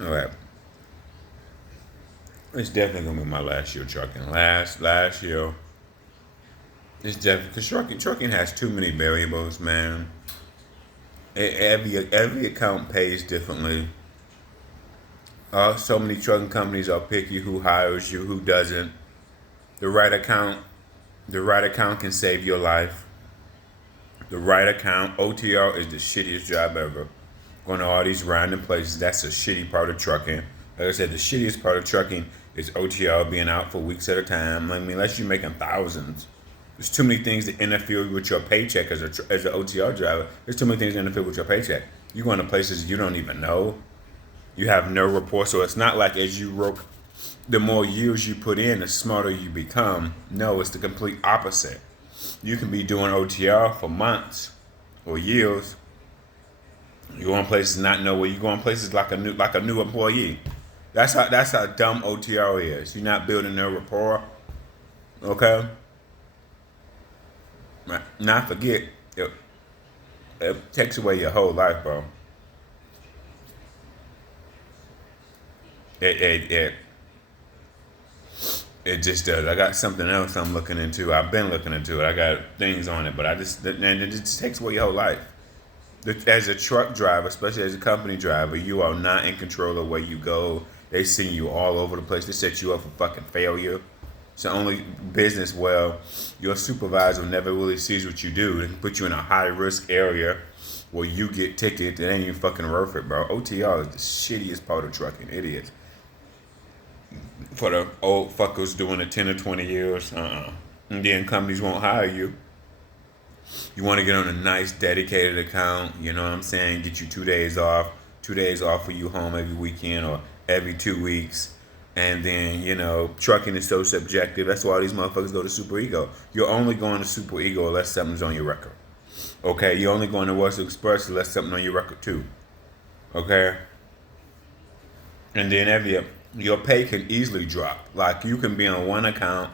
All right. It's definitely gonna be my last year trucking. Last year. It's definitely because trucking has too many variables, man. Every account pays differently. So many trucking companies are picky who hires you, who doesn't. The right account, the right account can save your life. The right account, OTR is the shittiest job ever. Going to all these random places, that's a shitty part of trucking. Like I said, the shittiest part of trucking is OTR being out for weeks at a time. I mean, unless you're making thousands. There's too many things that interfere with your paycheck as an OTR driver. There's too many things that interfere with your paycheck. You go into places you don't even know. You have no rapport. So it's not like as you work, the more years you put in, the smarter you become. No, it's the complete opposite. You can be doing OTR for months or years. You go in places not know where you go in places like a new employee. That's how dumb OTR is. You're not building no rapport. Okay. Not forget it takes away your whole life, bro. It it it it just does. I got something else I'm looking into. I've been looking into it. I got things on it, but it just takes away your whole life. As a truck driver, especially as a company driver, you are not in control of where you go. They send you all over the place. They set you up for fucking failure. It's the only business where your supervisor never really sees what you do. They can put you in a high risk area where you get tickets. It ain't even fucking worth it, bro. OTR is the shittiest part of trucking. It is. For the old fuckers doing it 10 or 20 years, And then companies won't hire you. You want to get on a nice dedicated account, you know what I'm saying? Get you 2 days off, 2 days off for you home every weekend or every 2 weeks. And then, trucking is so subjective. That's why these motherfuckers go to Super Ego. You're only going to Super Ego unless something's on your record. Okay, you're only going to Western Express unless something on your record too. Okay? And then your pay can easily drop. Like you can be on one account,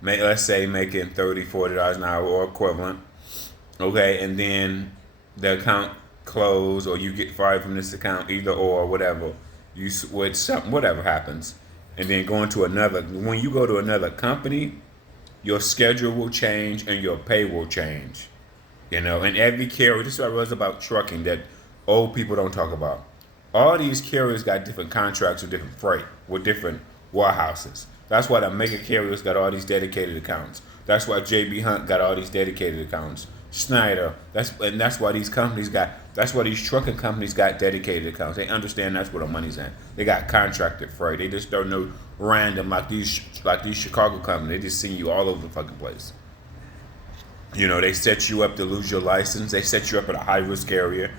let's say making $30, $40 an hour or equivalent. Okay, and then the account close or you get fired from this account, either or whatever. You switch something, whatever happens, and then going to another. When you go to another company, your schedule will change and your pay will change. And every carrier. This is what I realized about trucking that old people don't talk about. All these carriers got different contracts with different freight, with different warehouses. That's why the mega carriers got all these dedicated accounts. That's why JB Hunt got all these dedicated accounts. Schneider. That's why these companies got. That's why these trucking companies got dedicated accounts. They understand that's where the money's at. They got contracted freight. They just don't know random like these Chicago companies. They just send you all over the fucking place. They set you up to lose your license. They set you up in a high risk area.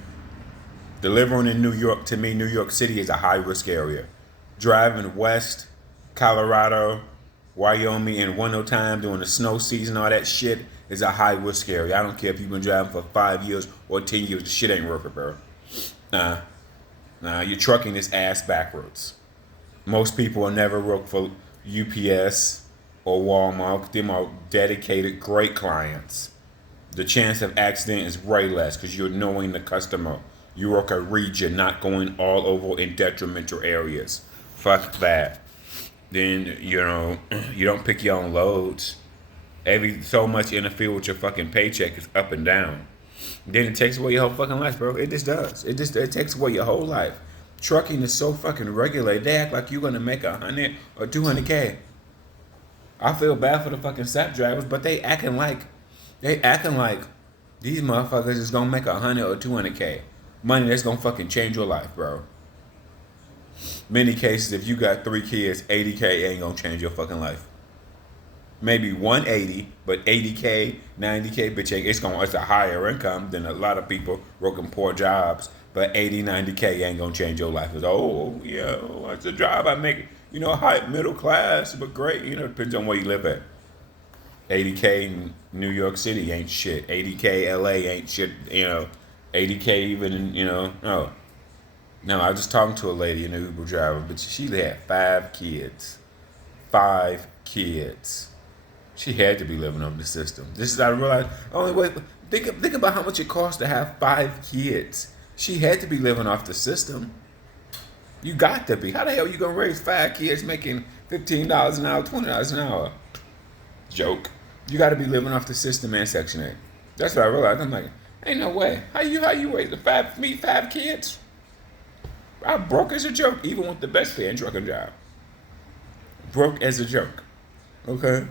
Delivering in New York, to me, New York City is a high risk area. Driving west, Colorado, Wyoming in winter time during the snow season, all that shit is a high risk area. I don't care if you've been driving for 5 years or 10 years, the shit ain't worth it, bro. You're trucking this ass backwards. Most people will never work for UPS or Walmart. Them are dedicated, great clients. The chance of accident is way less because you're knowing the customer. You work a region, not going all over in detrimental areas. Fuck that. Then, you don't pick your own loads. So much interfere with your fucking paycheck is up and down. Then it takes away your whole fucking life, bro. It just does. It takes away your whole life. Trucking is so fucking regulated. They act like you're gonna make 100 or 200K. I feel bad for the fucking SAP drivers, but they acting like these motherfuckers is gonna make 100 or 200K. Money that's gonna fucking change your life, bro. Many cases, if you got 3 kids, 80K ain't gonna change your fucking life. Maybe 180, but 80K, 90K, bitch, it's a higher income than a lot of people working poor jobs. But 80, 90K ain't gonna change your life. It's, yeah, it's a job I make, high middle class, but great, depends on where you live at. 80K in New York City ain't shit. 80K LA ain't shit, 80K even in, no. No, I was just talking to a lady, an Uber driver, but she had 5 kids. 5 kids. She had to be living off the system. This is, I realized, only wait, think about how much it costs to have 5 kids. She had to be living off the system. You got to be. How the hell you gonna raise 5 kids making $15 an hour, $20 an hour? Joke. You got to be living off the system and Section 8. That's what I realized. I'm like, ain't no way. How you raise five kids? I broke as a joke, even with the best paying trucking job. Broke as a joke. Okay.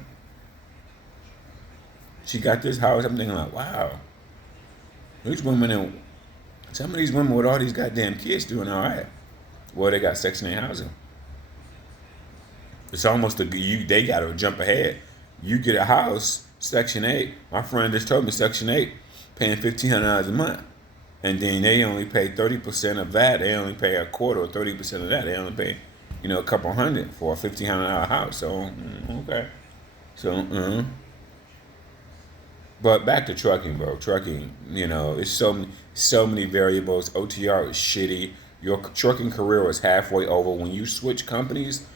She got this house. I'm thinking like, wow. These women and some of these women with all these goddamn kids doing all right. Well, they got Section 8 housing. It's almost they got to jump ahead. You get a house, Section 8. My friend just told me Section 8 paying $1,500 a month. And then they only pay 30% of that. They only pay a quarter or 30% of that. They only pay, a couple hundred for a $1,500 house. So, okay. So, But back to trucking, bro. Trucking, it's so many variables. OTR is shitty. Your trucking career is halfway over. When you switch companies,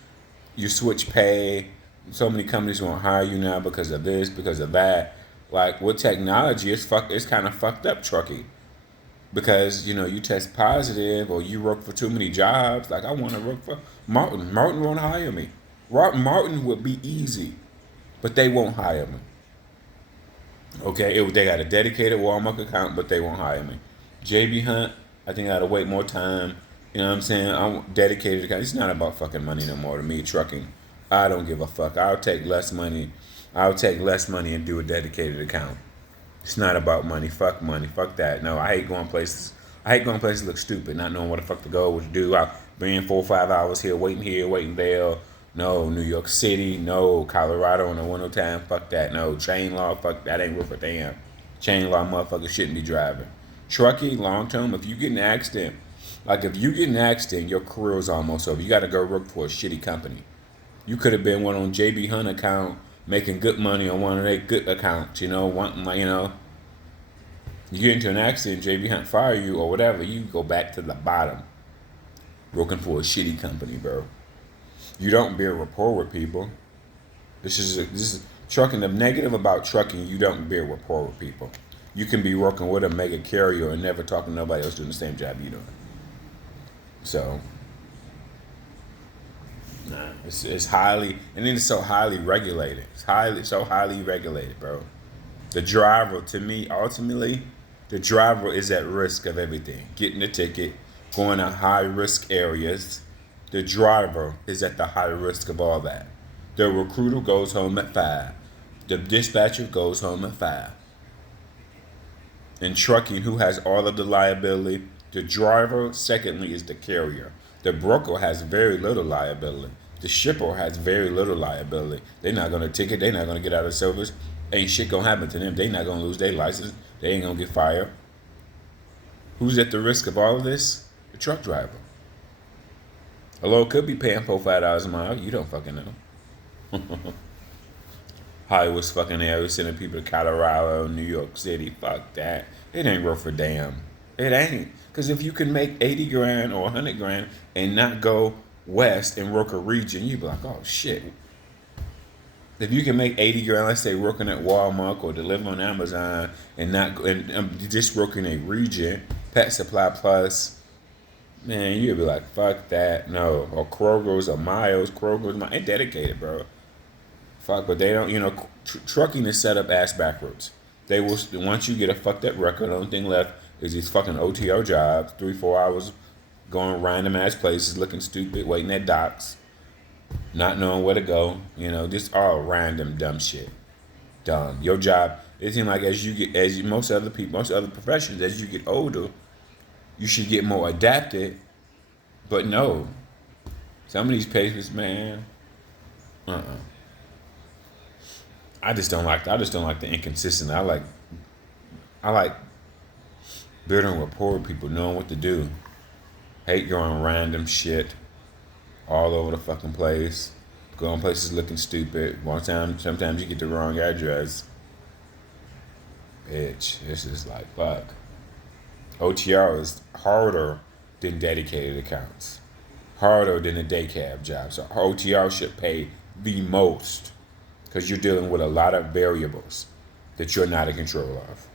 you switch pay. So many companies won't hire you now because of this, because of that. Like with technology, it's kind of fucked up trucking. Because, you test positive or you work for too many jobs. Like I want to work for Martin. Martin won't hire me. Martin would be easy, but they won't hire me. Okay, they got a dedicated Walmart account, but they won't hire me. JB Hunt, I think I gotta wait more time. You know what I'm saying? I'm dedicated account. It's not about fucking money no more to me, trucking. I don't give a fuck. I'll take less money. And do a dedicated account. It's not about money. Fuck money. Fuck that. No, I hate going places. To look stupid, not knowing what the fuck to go, what to do. I'll be in 4 or 5 hours here, waiting there. No, New York City. No, Colorado in the winter time. Fuck that. No, chain law. Fuck that. Ain't worth a damn. Chain law motherfuckers shouldn't be driving. Trucking, long term, if you get in an accident, your career is almost over. You got to go work for a shitty company. You could have been one on JB Hunt account, making good money on one of their good accounts, you get into an accident, JB Hunt fire you or whatever, you go back to the bottom, working for a shitty company, bro. You don't build rapport with people. This is trucking. The negative about trucking, you don't build rapport with people. You can be working with a mega carrier and never talking to nobody else doing the same job you doing. So, it's highly, and then it's so highly regulated. So highly regulated, bro. The driver, to me, ultimately, the driver is at risk of everything. Getting a ticket, going to high risk areas. The driver is at the high risk of all that. The recruiter goes home at 5. The dispatcher goes home at 5. In trucking, who has all of the liability? The driver, secondly, is the carrier. The broker has very little liability. The shipper has very little liability. They're not going to ticket. They're not going to get out of service. Ain't shit going to happen to them. They're not going to lose their license. They ain't going to get fired. Who's at the risk of all of this? The truck driver. Hello, could be paying $4-5 a mile. You don't fucking know. Hollywood's fucking there. We're sending people to Colorado, New York City. Fuck that. It ain't worth a damn. It ain't. Because if you can make 80 grand or 100 grand and not go west and work a region, you'd be like, oh shit. If you can make 80 grand, let's say working at Walmart or delivering on Amazon and just working a region, Pet Supply Plus, man, you'd be like, fuck that. No. Or Kroger's or Miles. Ain't dedicated, bro. Fuck, but they don't, trucking is set up ass backwards. They will, once you get a fucked up record, the only thing left is these fucking OTO jobs, 3-4 hours going random ass places, looking stupid, waiting at docks, not knowing where to go, just all random dumb shit. Dumb. Your job, it seems like most other professions, as you get older, you should get more adapted, but no. Some of these patients, man, I just don't like the inconsistent. I like building rapport with people, knowing what to do. Hate going random shit all over the fucking place. Going places looking stupid. Sometimes you get the wrong address. Bitch, this is like fuck. OTR is harder than dedicated accounts. Harder than a day cab job. So OTR should pay the most because you're dealing with a lot of variables that you're not in control of.